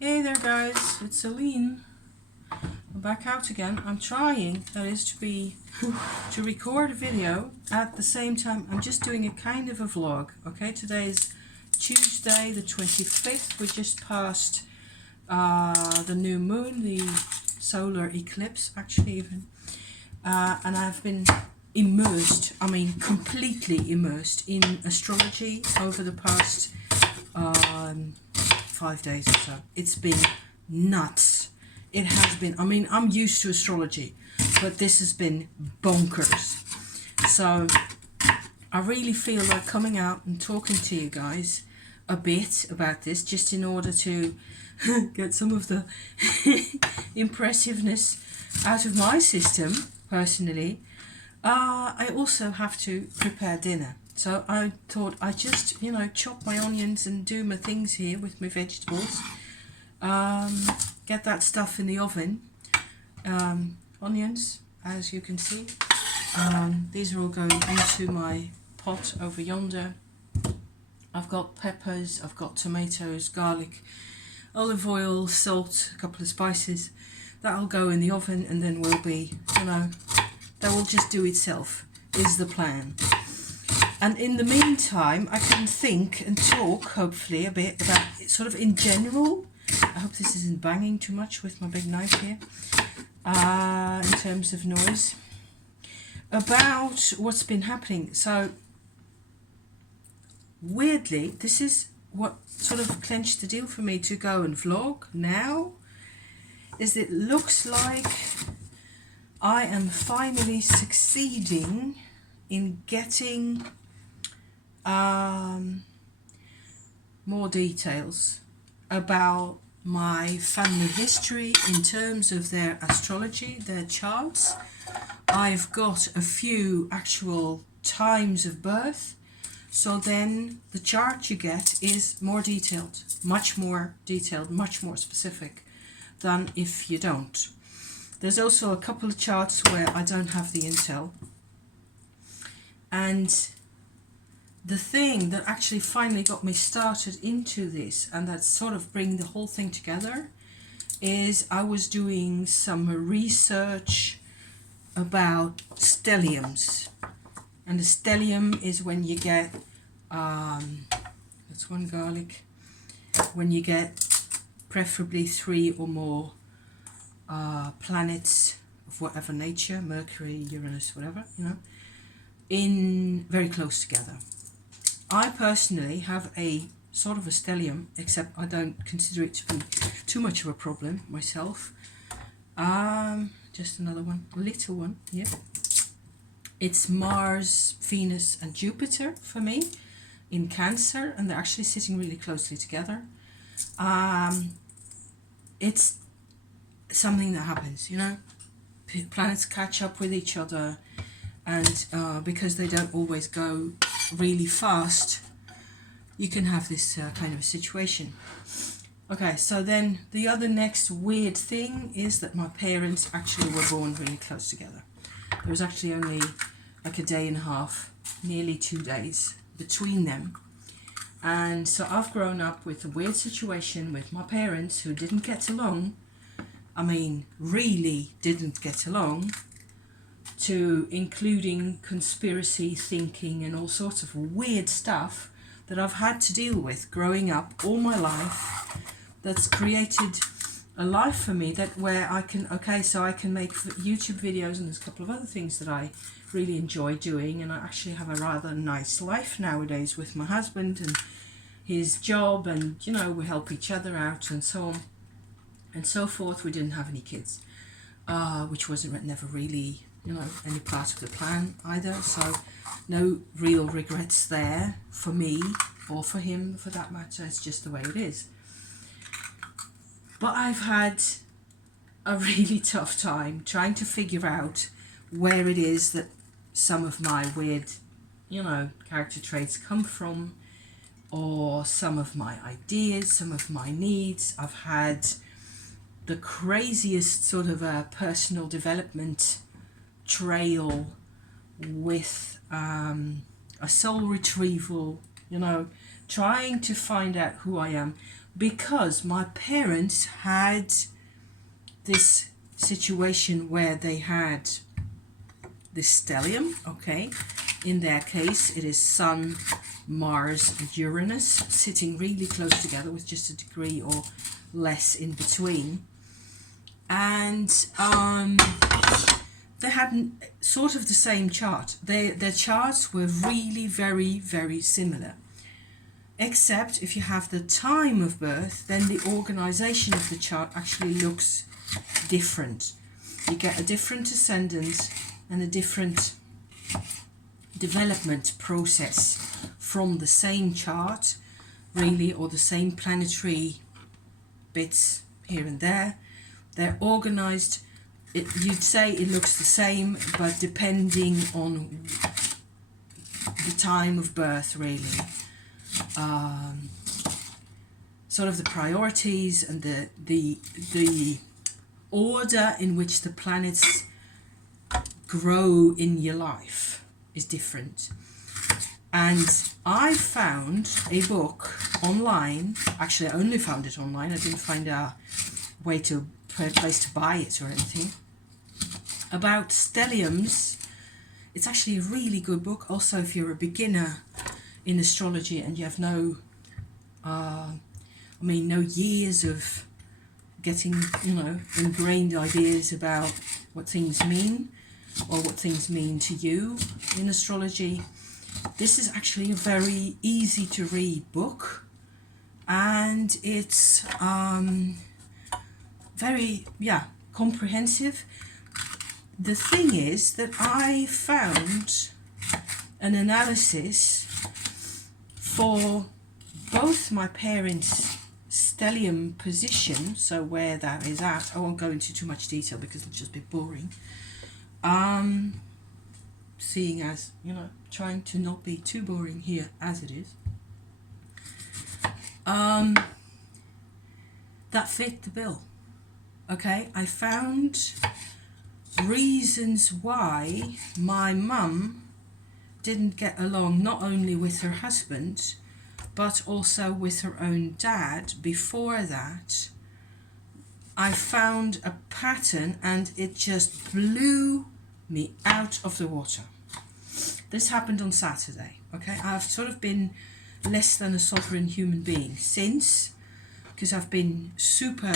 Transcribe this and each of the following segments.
Hey there guys, it's Celine. I'm back out again. I'm trying, that is, to record a video at the same time. I'm just doing a kind of a vlog. Okay, today's Tuesday the 25th. We just passed the new moon, the solar eclipse actually even. And I've been immersed, I mean completely immersed in astrology over the past 5 days or so. It's been nuts. It has been. I mean, I'm used to astrology, but this has been bonkers. So I really feel like coming out and talking to you guys a bit about this, just in order to get some of the impressiveness out of my system personally. I also have to prepare dinner. So I thought I'd just, chop my onions and do my things here with my vegetables. Get that stuff in the oven. Onions, as you can see. These are all going into my pot over yonder. I've got peppers, I've got tomatoes, garlic, olive oil, salt, a couple of spices. That'll go in the oven and then we'll be, that will just do itself, is the plan. And in the meantime, I can think and talk, hopefully, a bit about it, sort of in general. I hope this isn't banging too much with my big knife here, in terms of noise, about what's been happening. So, weirdly, this is what sort of clenched the deal for me to go and vlog now, is it looks like I am finally succeeding in getting more details about my family history in terms of their astrology, their charts. I've got a few actual times of birth, so then the chart you get is more detailed, much more detailed, much more specific than if you don't. There's also a couple of charts where I don't have the intel. And the thing that actually finally got me started into this, and that's sort of bringing the whole thing together, is I was doing some research about stelliums. And the stellium is when you get, that's one garlic, when you get preferably 3 or more planets of whatever nature, Mercury, Uranus, whatever, in very close together. I personally have a sort of a stellium, except I don't consider it to be too much of a problem myself. Just another one, a little one, yeah. It's Mars, Venus and Jupiter for me in Cancer, and they're actually sitting really closely together. It's something that happens, planets catch up with each other, and because they don't always go really fast, you can have this kind of a situation. Okay, so then the other next weird thing is that my parents actually were born really close together. There was actually only like a day and a half, nearly 2 days between them. And so I've grown up with a weird situation with my parents who didn't get along. I mean, really didn't get along, to including conspiracy thinking and all sorts of weird stuff that I've had to deal with growing up all my life. That's created a life for me that where I can, so I can make YouTube videos, and there's a couple of other things that I really enjoy doing, and I actually have a rather nice life nowadays with my husband and his job, and we help each other out and so on and so forth. We didn't have any kids, which wasn't never really any part of the plan either, so no real regrets there for me or for him for that matter. It's just the way it is. But I've had a really tough time trying to figure out where it is that some of my weird character traits come from, or some of my ideas, some of my needs. I've had the craziest sort of a personal development trail with a soul retrieval, trying to find out who I am, because my parents had this situation where they had this stellium, okay? In their case, it is Sun, Mars, and Uranus sitting really close together with just a degree or less in between. And they had sort of the same chart. Their charts were really very, very similar. Except if you have the time of birth, then the organization of the chart actually looks different. You get a different ascendant and a different development process from the same chart, really, or the same planetary bits here and there. They're organized. You'd say it looks the same, but depending on the time of birth, really. Sort of the priorities and the order in which the planets grow in your life is different. And I found a book online. Actually, I only found it online. I didn't find a place to buy it or anything, about stelliums. It's actually a really good book. Also, if you're a beginner in astrology and you have no years of getting, ingrained ideas about what things mean or what things mean to you in astrology, this is actually a very easy to read book, and it's very comprehensive. The thing is that I found an analysis for both my parents' stellium position, so where that is at. I won't go into too much detail because it'll just be boring. Seeing as, trying to not be too boring here as it is. That fit the bill. Okay, I found reasons why my mum didn't get along not only with her husband but also with her own dad before that. I found a pattern and it just blew me out of the water. This happened on Saturday. Okay, I've sort of been less than a sovereign human being since, because I've been super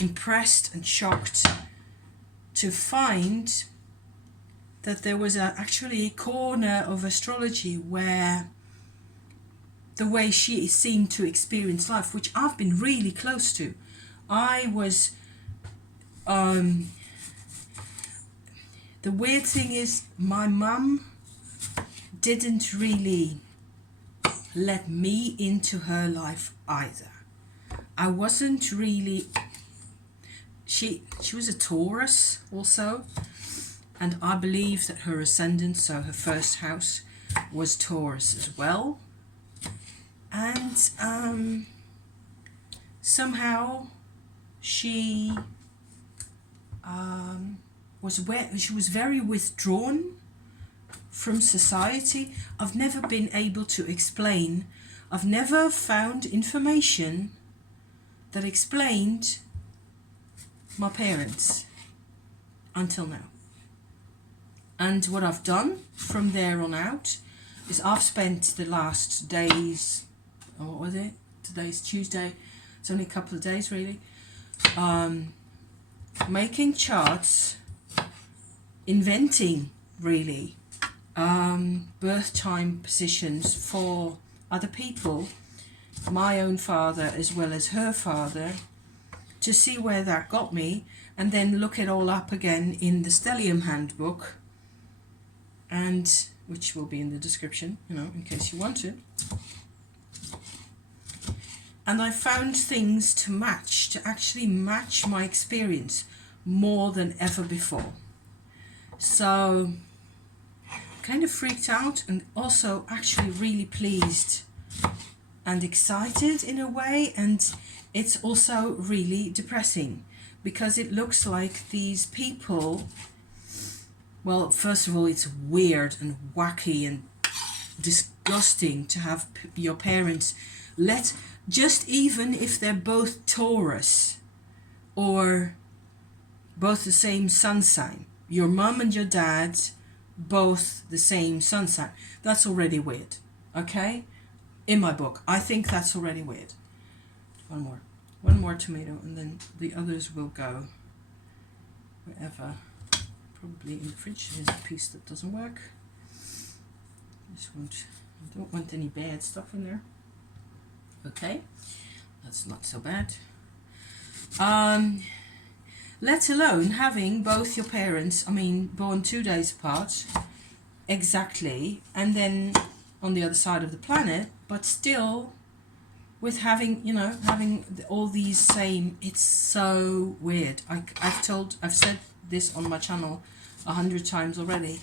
impressed and shocked to find that there was actually a corner of astrology where the way she seemed to experience life, which I've been really close to. I was, the weird thing is my mum didn't really let me into her life either. I wasn't really, she was a Taurus also, and I believe that her ascendant, so her first house, was Taurus as well. And somehow she was very withdrawn from society. I've never been able to explain. I've never found information that explained my parents until now. And what I've done from there on out is I've spent the last days, what was it? Today's Tuesday. It's only a couple of days really. Making charts, inventing really birth time positions for other people, my own father as well as her father, to see where that got me, and then look it all up again in the Stellium handbook, and which will be in the description, in case you want it. And I found things to actually match my experience more than ever before. So kind of freaked out, and also actually really pleased and excited in a way. And it's also really depressing because it looks like these people, well, first of all, it's weird and wacky and disgusting to have your parents let just even if they're both Taurus or both the same sun sign, your mum and your dad both the same sun sign, that's already weird. Okay, in my book I think that's already weird. One more tomato, and then the others will go wherever, probably in the fridge. Here's a piece that doesn't work. I don't want any bad stuff in there. Okay, that's not so bad. Let alone having both your parents, born 2 days apart, exactly, and then on the other side of the planet, but still with having all these same, it's so weird. I've said this on my channel 100 times already.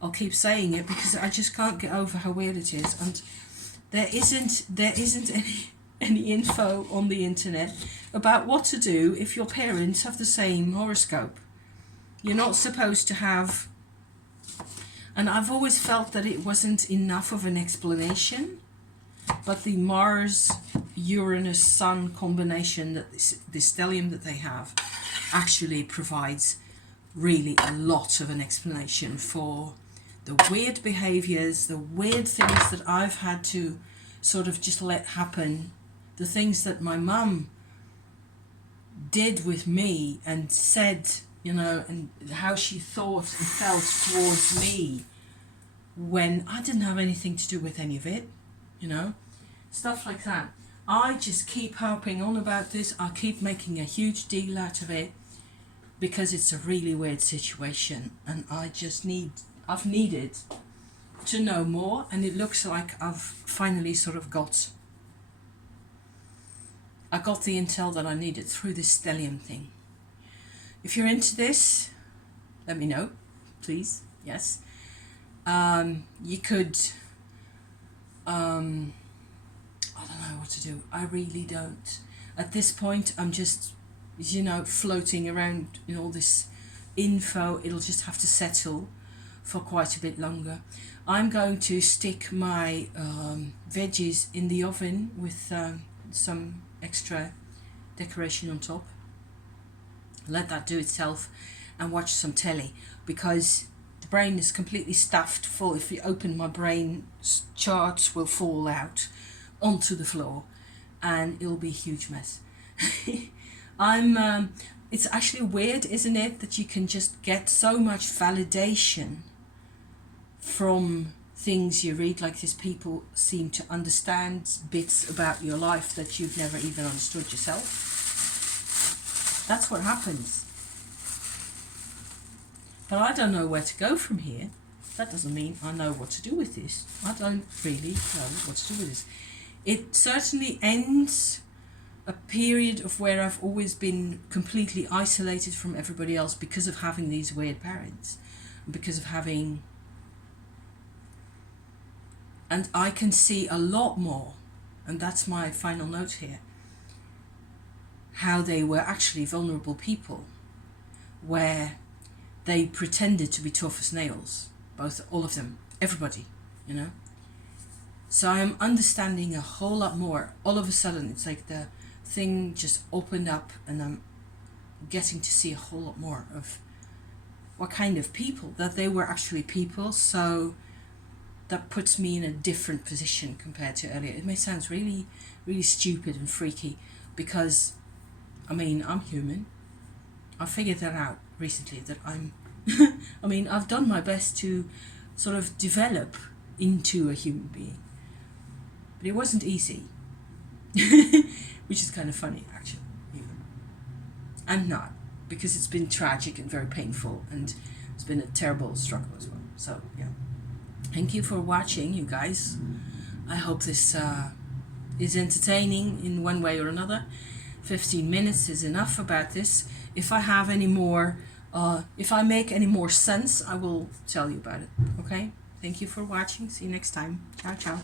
I'll keep saying it because I just can't get over how weird it is, and there isn't any info on the internet about what to do if your parents have the same horoscope. You're not supposed to have, and I've always felt that it wasn't enough of an explanation, but the Mars Uranus Sun combination, that the stellium that they have, actually provides really a lot of an explanation for the weird behaviors, the weird things that I've had to sort of just let happen, the things that my mum did with me and said, and how she thought and felt towards me when I didn't have anything to do with any of it, stuff like that. I just keep harping on about this. I keep making a huge deal out of it because it's a really weird situation, and I've needed to know more, and it looks like I've finally sort of got the intel that I needed through this stellium thing. If you're into this, let me know, please. Yes. You could, I don't know what to do. I really don't. At this point, I'm just, floating around in all this info. It'll just have to settle for quite a bit longer. I'm going to stick my veggies in the oven with some extra decoration on top. Let that do itself and watch some telly, because the brain is completely stuffed full. If you open my brain, charts will fall out onto the floor and it'll be a huge mess. It's actually weird, isn't it, that you can just get so much validation from things you read like this. People seem to understand bits about your life that you've never even understood yourself. That's what happens. But I don't know where to go from here. That doesn't mean I know what to do with this. I don't really know what to do with this. It certainly ends a period of where I've always been completely isolated from everybody else because of having these weird parents, because of having, and I can see a lot more, and that's my final note here, how they were actually vulnerable people, where they pretended to be tough as nails, all of them, everybody, So I am understanding a whole lot more. All of a sudden, it's like the thing just opened up, and I'm getting to see a whole lot more of what kind of people, that they were actually people. So that puts me in a different position compared to earlier. It may sound really, really stupid and freaky, because, I'm human. I figured that out recently, that I've done my best to sort of develop into a human being. But it wasn't easy. Which is kind of funny, actually. And not, because it's been tragic and very painful, and it's been a terrible struggle as well. So, yeah. Thank you for watching, you guys. I hope this is entertaining in one way or another. 15 minutes is enough about this. If I have any more, if I make any more sense, I will tell you about it. Okay? Thank you for watching. See you next time. Ciao, ciao.